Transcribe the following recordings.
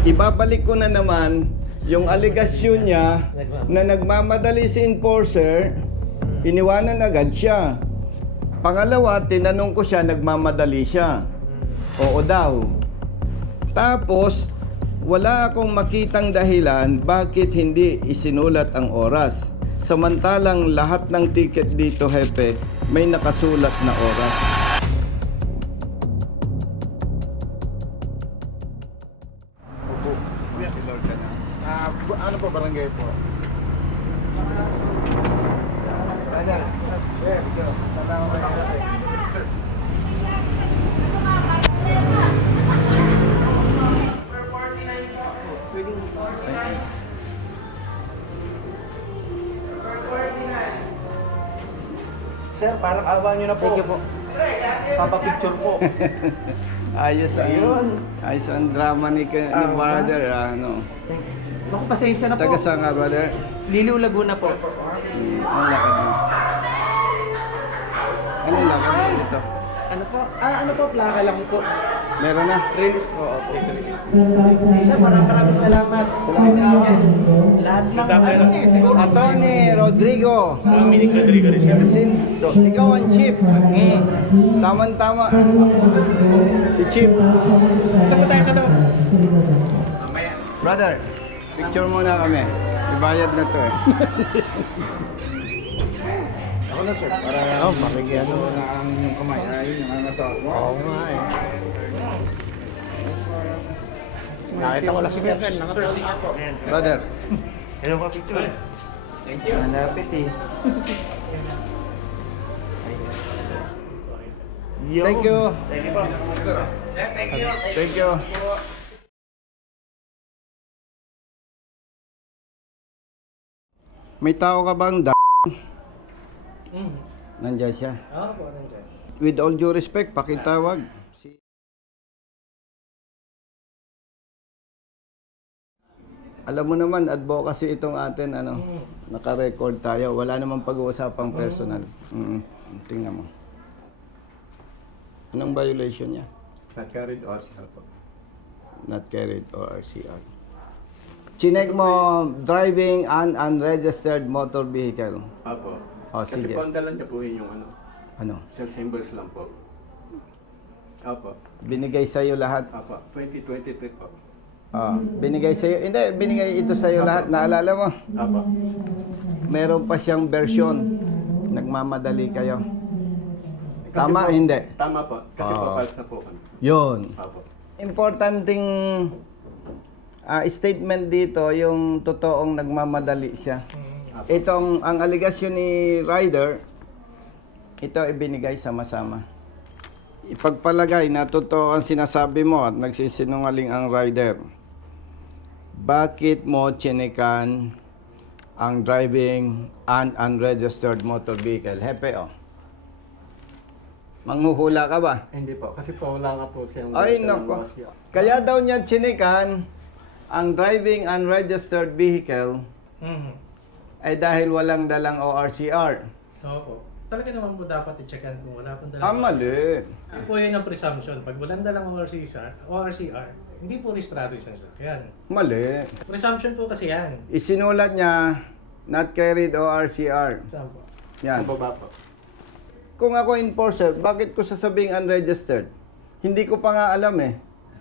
Ibabalik ko na naman yung aligasyon niya na nagmamadali si enforcer, iniwanan agad siya. Pangalawa, tinanong ko siya, nagmamadali siya. Oo daw. Tapos, wala akong makitang dahilan bakit hindi isinulat ang oras. Samantalang lahat ng ticket dito, Hepe, may nakasulat na oras. Ano po barangay po? Sir, parang awa nyo na po. Thank you po. Papapicture po. Ayos ang drama ni brother, ano. Naku, pasensya na po. Taga saan nga, brother? Liliw Laguna po. Anong lakad mo? Anong lakad mo dito? Ano po? Ano po? Plaka lang po. Meron na? Release po. Sir, maraming salamat. Lahat ng siguro. Attorney Rodrigo. Dominic Rodrigo rin siya. Ikaw ang chief. Tama-tama. Si chief. Ito po tayo sa loob. Brother, picture muna kami. Ibayad na to eh. Ako na, sir. Para mabigyan mo na ang inyong kamay. Ayun, nakakatawa. Oo nga eh. Nakita ko lang si Kernel. Nakatawa po. Brother. Hello po, picture. Thank you. Malapit eh. Thank you. Thank you po. Thank you. May tao ka bang Nandiyan siya. Oo po, nandiyan. With all due respect, pakitawag. Alam mo naman, advocacy itong atin, ano, naka-record tayo. Wala namang pag-uusapang personal. Tingnan mo. Anong violation niya? Not carried or RCR po. Not carried or RCR. Chinek mo, driving an unregistered motor vehicle. Apo. Oh, Kasi sige. pandalan niya po yung Ano? cell symbols lang po. Apo. Binigay sa'yo lahat. Apo. 2023 po. Binigay sa'yo. Hindi, binigay ito sa'yo lahat. Naalala mo? Apo. Meron pa siyang version. Nagmamadali kayo. Kasi Tama, po, hindi? Tama po. Kasi Oo. papals na po kami. Yun. Apo. Importanting statement dito, yung totoong nagmamadali siya. Itong, ang aligasyon ni Ryder, ito ibinigay sama-sama. Ipagpalagay na totoo ang sinasabi mo at nagsisinungaling ang Ryder. Bakit mo chinekan ang driving an unregistered motor vehicle? Hepe, oh. Manghuhula ka ba? Hindi po. Kasi po wala nga po siyang... Ay, nako. Kaya daw niya chinekan ang driving unregistered vehicle ay dahil walang dalang ORCR. Opo. Talaga naman po dapat i-checkan kung wala pong dalang Mali. Yan po yun ang presumption. Pag walang dalang ORCR, hindi po registrado yung sasakyan. Mali. Presumption po kasi yan. Isinulat niya, not carried ORCR. Saan po? Yan. Ang baba po. Kung ako enforcer, bakit ko sasabing unregistered? Hindi ko pa nga alam eh.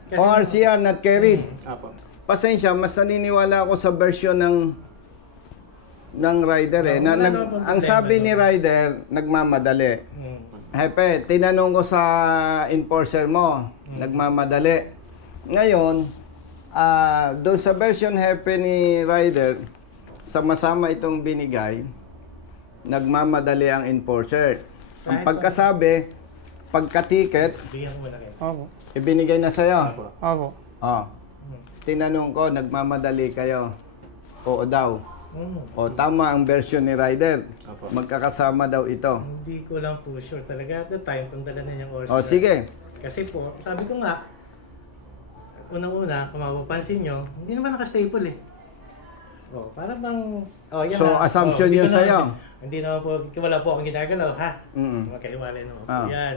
Kasi- ORCR, not carried. Apo. Pasensya, mas naniniwala ako sa version ng rider eh. Wala naman Ang problema sabi doon. ni rider, nagmamadali. Hepe, tinanong ko sa enforcer mo, nagmamadali. Ngayon, doon sa version Hepe ni rider, sama-sama itong binigay, nagmamadali ang enforcer. Ang pagkasabi, pagka-ticket, Bigyan ko na rin. Opo. ibinigay na sa'yo. Apo. Opo. Oh. Tinanong ko, nagmamadali kayo. Oo daw. O tama ang version ni rider. Apo. Magkakasama daw ito. Hindi ko lang po sure talaga at the time kung dala na niyang ORCR. O sige. Kasi po, sabi ko nga, unang-una, kung mapapansin nyo, hindi naman naka-staple eh. Oh, para bang... Oh, yan So, ha. assumption hindi yun ko na- sa'yo? Hindi naman po, wala po akong ginagalaw, ha? Mm. Magkahiwalay naman po Ah. yan.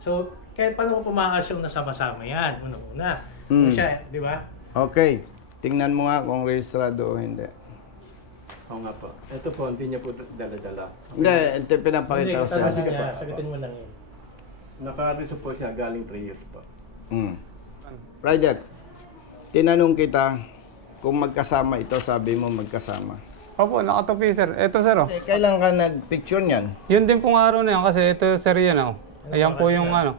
So, kahit paano ko puma-assume na sama-sama yan, unang-una. Mm. Kung siya, di ba? Okay. Tingnan mo nga kung rehistrado o hindi. Oo nga po. Ito po, hindi niya po dala-dala. Hindi, ito pinapakita ko Hindi, sa'yo. tanong niya, sagutin mo lang yun. Naka-reso po siya galing 3 years po. Roger, tinanong kita kung magkasama ito, sabi mo magkasama. Opo, nakatupi sir. Ito sir oh. Kailan ka nag-picture niyan? Yun din pong araw na yan kasi ito sir yan oh. Ayan po yung ano.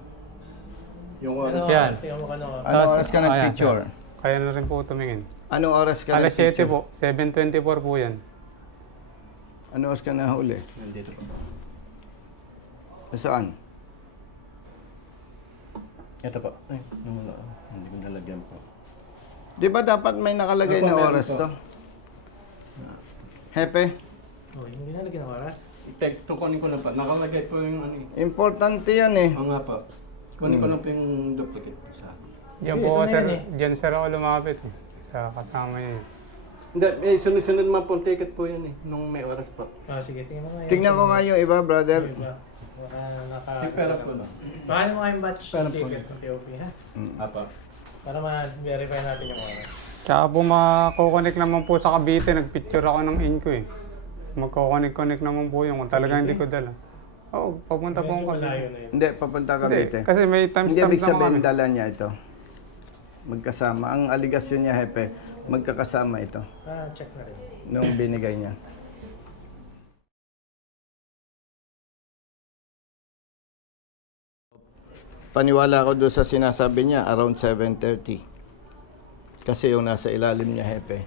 Yung Ano, Yan. tingnan mo ka na. Anong oras ka Ayan, nag-picture? sir. Kaya na rin po tumingin. Anong oras ka Alas 7 nag-picture? po. 7:24 po yan. Anong oras ka nahuli? Nandito po. Saan? Ito po. Ay, hindi ko nalagyan po. Di ba dapat may nakalagay Opo, na meron oras po. to? Hepe, Oh, hindi na lagyan ng oras. Ito kunin ko na po. Nakalagay po yung ano. importante yan eh. Oo nga po. Kunin ko lang po yung duplicate po sa akin. Diyan Ito po na sir. yan eh. Diyan sir ako lumapit eh. Sa kasama niya eh. Hindi, sunod-sunod naman po ang ticket po yan eh. Nung may oras po. Ah, sige, tingnan mo nga. yan. Tingnan ko nga yung iba, brother. Yung iba. Baka naka... Yung pera po lang. Baka mo nga yung batch Pera po ticket yun. ng TOP, ha? Apa. Para ma-verify natin yung oras. Tsaka po makukonek naman po sa Cavite. Nagpicture ako ng inko eh. Magkukonek-connect naman po yun kung talaga hindi ko dala. Oo, papunta po Medyo ako. malayo na yun. Hindi, papunta ka Hindi, Cavite. kasi may Hindi timestamp ibig naman sabihin kami. dala niya ito. Magkasama. Ang aligasyon niya, Hepe, magkakasama ito Ah, check na rin. nung binigay niya. Paniwala ko doon sa sinasabi niya, around 7:30. Kasi yung nasa ilalim niya, Hepe,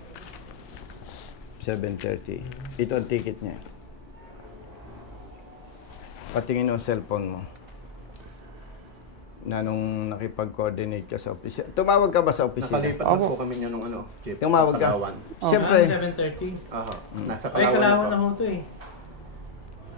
7:30. Ito ang ticket niya. Patingin mo ang cellphone mo. Na nung nakipag-coordinate ka sa opisina. Tumawag ka ba sa opisina? Nakalipat na po kami niya nung ano. Chief. Tumawag ka? Palawan. Siyempre, Ah, 7:30. Aha. Nasa Ay, Palawan Kalawan na na po. ho to eh.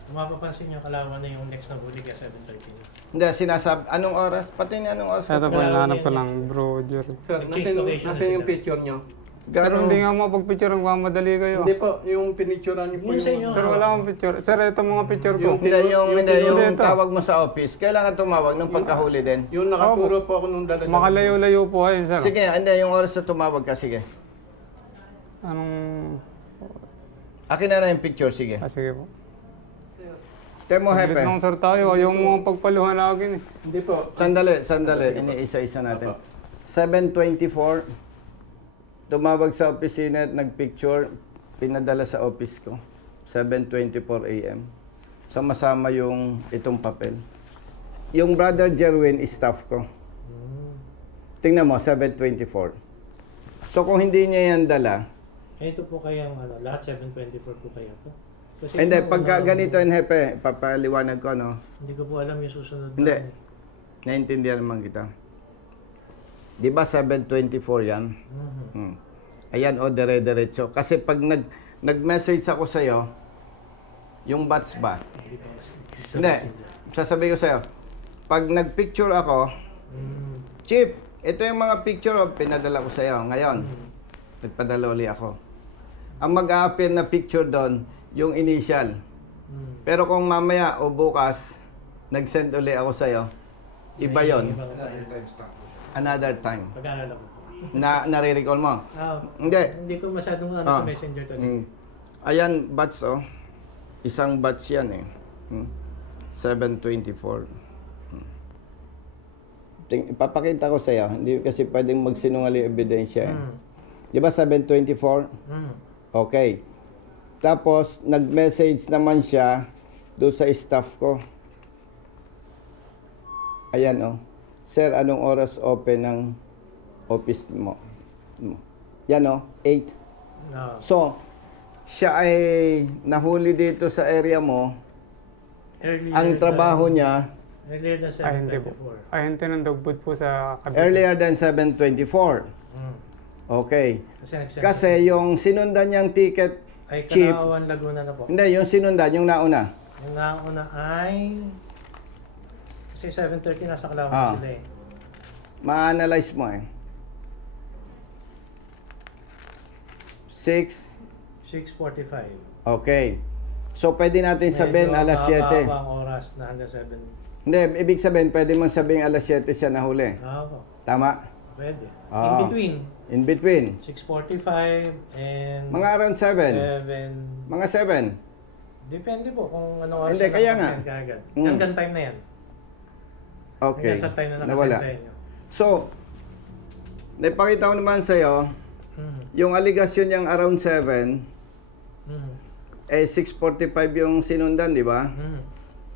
Kung mapapansin nyo, Kalawan na yung next na huli kaya 7:30 na. hindi, sinasabi, anong oras? Pati na anong oras? Ito po, Kailangan hinahanap ko yan, lang, bro, Jerry. Sir, Nag-change location nasa na yung sila. picture niyo. Sir, Gano'ng- hindi nga mapag-picture ang mamadali kayo. Hindi po, yung pinicturean niyo po Yung sa inyo. Sir, wala akong picture. Sir, ito mga picture ko. Yung- Hindi, yung ito. tawag mo sa office. Kailangan tumawag nung pagkahuli din. Yung nakaturo po ako nung dala. Makalayo-layo po ayun, sir. Sige, hindi, yung oras na tumawag ka, sige. Anong... Akin na yung picture, sige. sige po. Temo, Ulit Hepe. nung sir tayo, ayaw mo mga pagpaluhan akin eh. Hindi po. Sandali. Iniisa-isa natin. 7:24. Tumawag sa opisina at nagpicture. Pinadala sa office ko. 7:24 a.m. Sama-sama yung itong papel. Yung brother Jerwin, staff ko. Tingnan mo, 7:24. So kung hindi niya yan dala, Ito po kayang ano, lahat 7:24 po kaya to. Kasi hindi, yung pagka una- ganito yun, Hepe, papaliwanag ko, no? Hindi ko po alam yung susunod Hindi. na. Naintindihan naman kita. Di ba 7:24 yan? Mhm. Ayan, o, dire-diretso. Kasi pag nag-message ako sa'yo, yung batch ba? Hindi po. Hindi. Sasabihin ko sa'yo, pag nag-picture ako, Mm. Chip, ito yung mga picture o pinadala ko sa'yo. Ngayon, nagpadala uli ako. Ang mag-a-appear na picture doon, yung initial. Mm. Pero kung mamaya o bukas, nag-send uli ako sa'yo, iba yon. Ibang time. Another time. Pag-aalala ko. Nare-recall mo? Ah, Hindi. hindi ko masyadong ano Ah. sa messenger to. Ayan, batch oh. Isang batch yan eh. 7:24. Ipapakita ko sa'yo. Hindi kasi pwedeng magsinungaling ebidensya eh. Di ba 7:24? Mm. Okay. Tapos, nag-message naman siya doon sa staff ko. Ayan oh. Sir, anong oras open ng office mo? Yan oh, 8. Ah. So, siya ay nahuli dito sa area mo. Earlier Ang trabaho niya, Earlier na Ay, hindi po. 7:24. Ay, hindi nang dagbud po sa Cavite. earlier than 7:24. Mm. Okay. Kasi nag-send Kasi yung sinundan niyang ticket, ay cheap. Kalawan, Laguna na po. Hindi, yung sinundan, yung nauna. Yung nauna ay kasi 7:30 nasa Kalawan Ah. sila eh. Ma-analyze mo eh. 6. 6:45. Okay. So, pwede natin sabihin Medyo alas 7. mahaba ang oras na hanggang 7. Hindi, ibig sabihin, pwede mong sabihin alas 7 siya nahuli. Ah, po. Tama? Pwede. Ah. In between, In between. 6:45 and Mga around 7. 7. Mga 7. Depende po kung ano oras Hindi, siya kaya nakasend nga. kaagad. Mm. Hanggang time na yan. Okay. Hanggang sa time na Nawala. nakasend sa inyo. So, naipakita ko naman sa'yo, Mhm. yung aligasyon niyang around 7, Mhm. 6:45 yung sinundan, di ba? Mhm.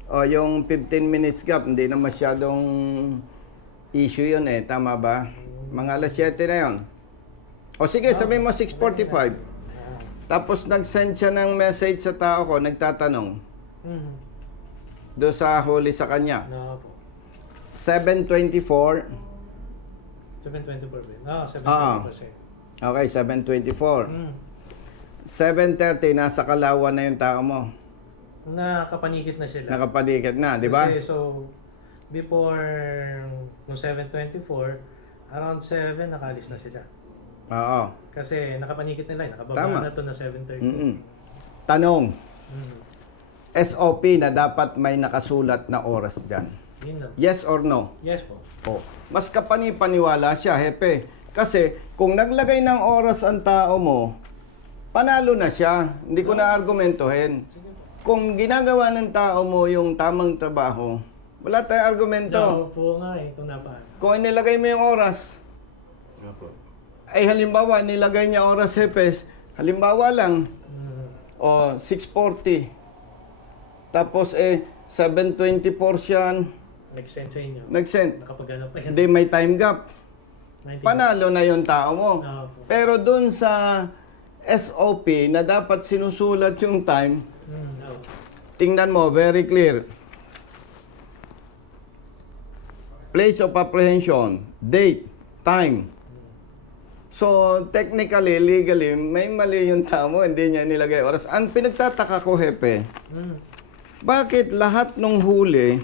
O yung 15 minutes gap, hindi na masyadong issue yun eh, tama ba? Mga alas 7 na yun. O sige, sabihin mo 6:45. Ah. Tapos nag-send siya ng message sa tao ko, nagtatanong Mhm. doon sa huli sa kanya. No po. 7:24. 7:24 ba? No, Oo. 7:20%. Okay, 7:24. Mm. 7:30, nasa Kalawan na yung tao mo. Nakapanikit na sila. Nakapanikat na, di ba? Kasi so, before nung 7:24, around 7 nakalis na sila. Oo. Kasi nakapanikit nila, nakababa Tama. na to na 7:30. Mm-mm. Tanong, Mm. SOP na dapat may nakasulat na oras dyan. Yun lang. Yes or no? Yes po. O, mas kapani-paniwala siya, hepe. Kasi kung naglagay ng oras ang tao mo, panalo na siya. Hindi ko na argumentohin. Sige po. Kung ginagawa ng tao mo yung tamang trabaho, wala tayong argumento. No, po nga eh, kung napaan. Kung inilagay mo yung oras, Opo. ay halimbawa, nilagay niya oras, hepe, halimbawa lang, Mm. o 6:40. Tapos 7:24 siya, Nag-send sa inyo. nag-send. Nakapaghanap na yan. Hindi may time gap. 19. Panalo na yung tao mo. Oo po. Pero dun sa SOP na dapat sinusulat yung time, Mm. tingnan mo, very clear. Place of apprehension, date, time. So, technically, legally, may mali yung tao mo, hindi niya nilagay oras. Ang pinagtataka ko, hepe, Mm. bakit lahat ng huli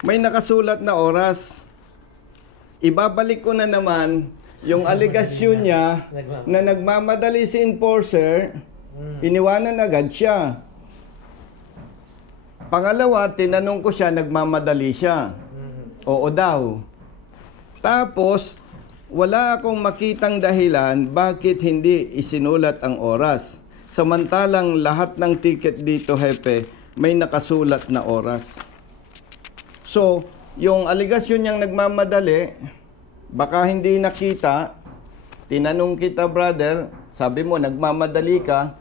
may nakasulat na oras? Ibabalik ko na naman yung aligasyon niya na nagmamadali si enforcer, Mm. iniwanan agad siya. Pangalawa, tinanong ko siya, nagmamadali siya. Mm. Oo daw. Tapos, wala akong makitang dahilan bakit hindi isinulat ang oras. Samantalang lahat ng ticket dito, hepe, may nakasulat na oras. So, yung aligasyon niyang nagmamadali, baka hindi nakita, tinanong kita, brother, sabi mo, nagmamadali ka,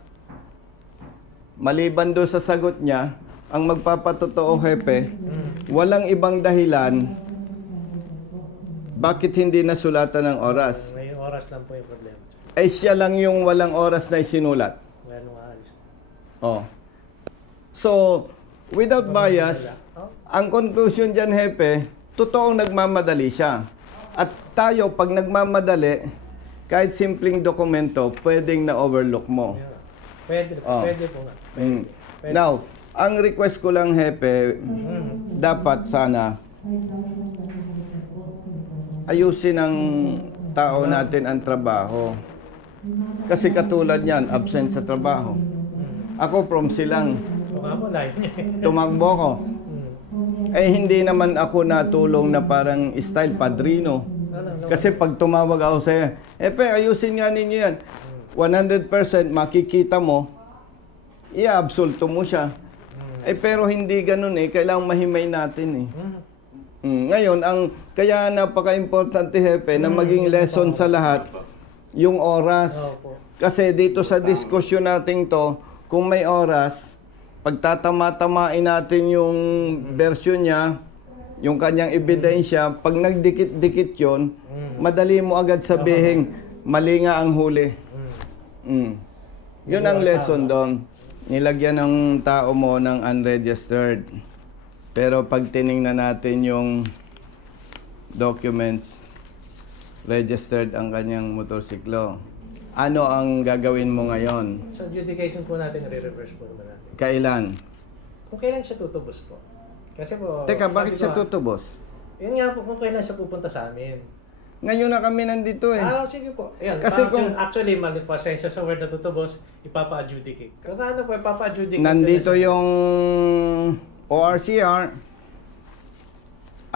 maliban doon sa sagot niya, ang magpapatotoo, hepe, walang ibang dahilan bakit hindi nasulatan ng oras. May oras lang po yung problema. Ay siya lang yung walang oras na isinulat. Wala nung aalis. Oh. So, without bias, Oh? ang conclusion dyan, hepe, totoong nagmamadali siya. At tayo, pag nagmamadali, kahit simpleng dokumento, pwedeng na-overlook mo. Yeah. Pwede, Oh. pwede po nga. Pwede. Mm. Pwede. Now, ang request ko lang, hepe, Mm. dapat sana ayusin ng tao natin ang trabaho. Kasi katulad niyan, absent sa trabaho. Mm. Ako from Silang, O nga po, layo niya. tumakbo ko. Mm. Eh hindi naman ako natulong na parang style padrino. Ano, Kasi pag tumawag ako sa'yo, ayusin nga ninyo yan. 100% makikita mo, i-absolto mo siya. Pero hindi ganun eh, kailangang mahimay natin eh. Mm. Ngayon, kaya napaka-importante, hepe, na maging lesson sa lahat, yung oras. Opo. Kasi dito sa diskusyon natin to, kung may oras, pagtatama-tamain natin yung version niya, yung kanyang ebidensya, pag nagdikit-dikit yon, madali mo agad sabihin, mali nga ang huli. Yun ang lesson doon. Nilagyan ng tao mo ng unregistered. Pero pag tiningnan natin yung documents, registered ang kanyang motorsiklo. Ano ang gagawin mo ngayon? Sa adjudication po natin, re-reverse po naman natin. Kailan? Kung kailan siya tutubos po. Kasi po... Teka, bakit sabi siya ko, tutubos? Yun nga po, kung kailan siya pupunta sa amin. Ngayon na kami nandito eh. Sige po. Ayan, Kasi actually, mali pasensya sa word na tutubos, ipapa-adjudicate. Kung ano po, ipapa-adjudicate. Nandito ko na siya. yung ORCR,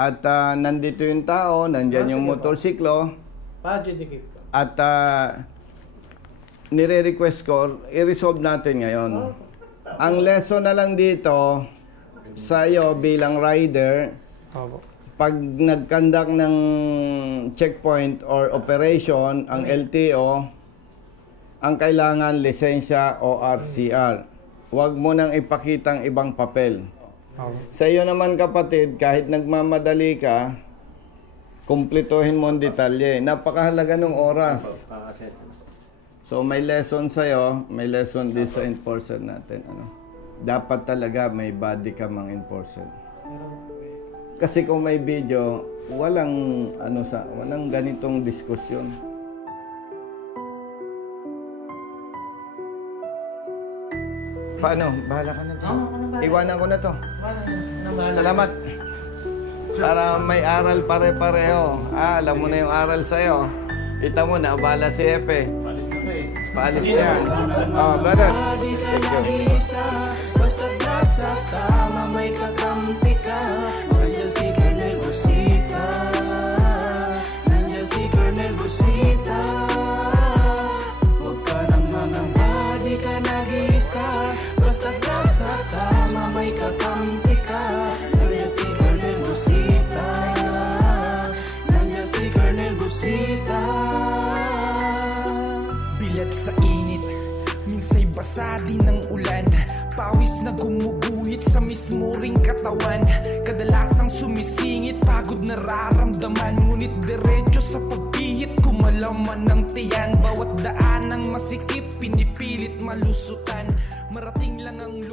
At nandito yung tao, nandyan yung sige po. motorsiklo. Pa-adjudicate ko. At nire-request ko, i-resolve natin ngayon. Ang lesson na lang dito, sa'yo bilang rider, Opo. pag nag-conduct ng checkpoint or operation, ang LTO, ang kailangan lisensya o RCR. Huwag mo nang ipakitang ibang papel. Opo. Sa iyo naman kapatid, kahit nagmamadali ka, kumplituhin mo ang detalye. Napakahalaga ng oras. Pa-assess. So may lesson sa'yo, may lesson din sa enforcer natin. Dapat talaga may body cam ang enforcer. Kasi kung may video, walang ganitong diskusyon. Paano? Bahala ka na to. Iwanan ko na to. Salamat. Para may aral pare-pareho. Alam mo na yung aral sa'yo. Kita mo na, abala si Epe. Paalis niya. Oh, brother. Thank you. Basta nasa tama may kakampi ka. Nandiyan si Colonel Busita. Nandiyan si Colonel Busita. Huwag ka nang mangamba, di ka nag-iisa. Basta nasa tama may kakampi ka. Nandiyan si Colonel Busita. Nandiyan si Colonel Busita. Bilat sa init, minsa'y basa din ng ulan. Pawis na gumuguhit sa mismo ring katawan. Kadalasang sumisingit, pagod nararamdaman. Ngunit diretso sa pagpihit, kumalaman ng tiyan. Bawat daan ng masikip, pinipilit malusutan. Marating lang ang